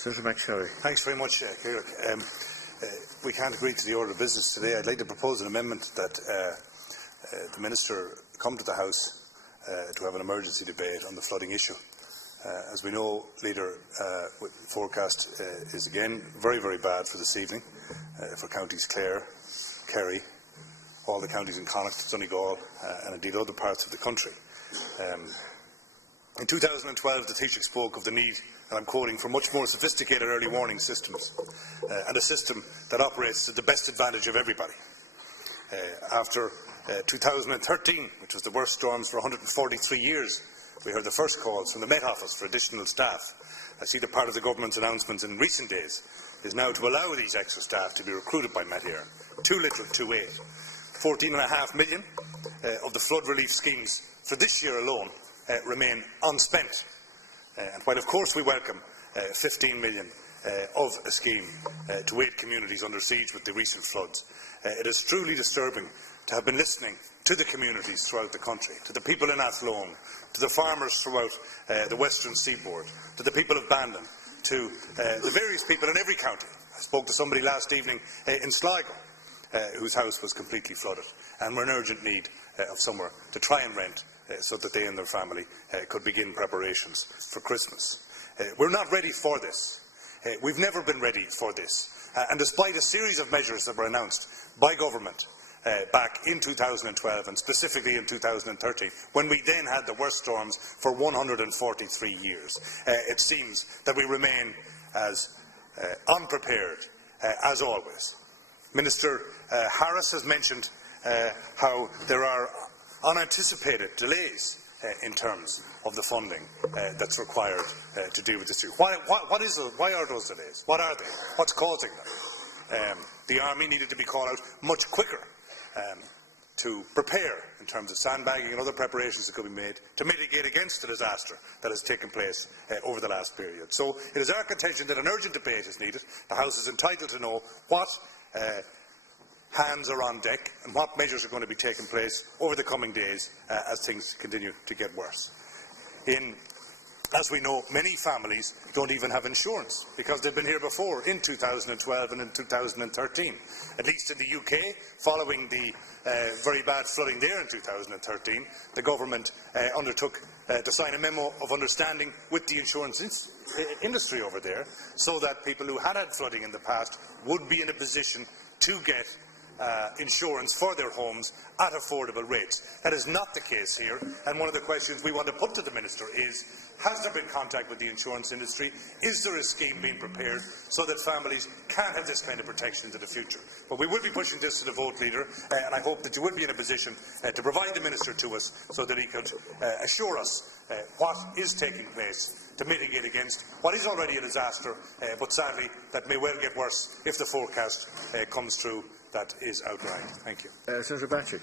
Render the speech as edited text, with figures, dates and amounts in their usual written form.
Senator MacSharry. Thanks very much, Ciarán. We can't agree to the order of business today. I'd like to propose an amendment that the Minister come to the House to have an emergency debate on the flooding issue. As we know, Leader, forecast is again very, very bad for this evening for counties Clare, Kerry, all the counties in Connacht, Donegal and indeed other parts of the country. In 2012, the Taoiseach spoke of the need, and I'm quoting, for much more sophisticated early warning systems and a system that operates to the best advantage of everybody. After 2013, which was the worst storms for 143 years, we heard the first calls from the Met Office for additional staff. I see that part of the government's announcements in recent days is now to allow these extra staff to be recruited by Met Éireann. Too little, too late. 14.5 million of the flood relief schemes for this year alone remain unspent. And while of course we welcome 15 million of a scheme to aid communities under siege with the recent floods, it is truly disturbing to have been listening to the communities throughout the country, to the people in Athlone, to the farmers throughout the western seaboard, to the people of Bandon, to the various people in every county. I spoke to somebody last evening in Sligo whose house was completely flooded and were in urgent need of somewhere to try and rent so that they and their family could begin preparations for Christmas. We're not ready for this. We've never been ready for this. And despite a series of measures that were announced by government back in 2012 and specifically in 2013, when we then had the worst storms for 143 years, it seems that we remain as unprepared as always. Minister Harris has mentioned how there are unanticipated delays in terms of the funding that's required to deal with this issue. Why are those delays? What are they? What's causing them? The Army needed to be called out much quicker to prepare in terms of sandbagging and other preparations that could be made to mitigate against the disaster that has taken place over the last period. So it is our contention that an urgent debate is needed. The House is entitled to know what hands are on deck and what measures are going to be taking place over the coming days as things continue to get worse. As we know, many families don't even have insurance because they've been here before in 2012 and in 2013. At least in the UK, following the very bad flooding there in 2013, the government undertook to sign a memo of understanding with the insurance industry over there so that people who had had flooding in the past would be in a position to get insurance for their homes at affordable rates. That is not the case here, and one of the questions we want to put to the Minister is, has there been contact with the insurance industry? Is there a scheme being prepared so that families can have this kind of protection into the future? But we will be pushing this to the vote, Leader, and I hope that you will be in a position to provide the Minister to us so that he could assure us what is taking place to mitigate against what is already a disaster, but sadly that may well get worse if the forecast comes through that is outlined. Thank you. Senator Batchik.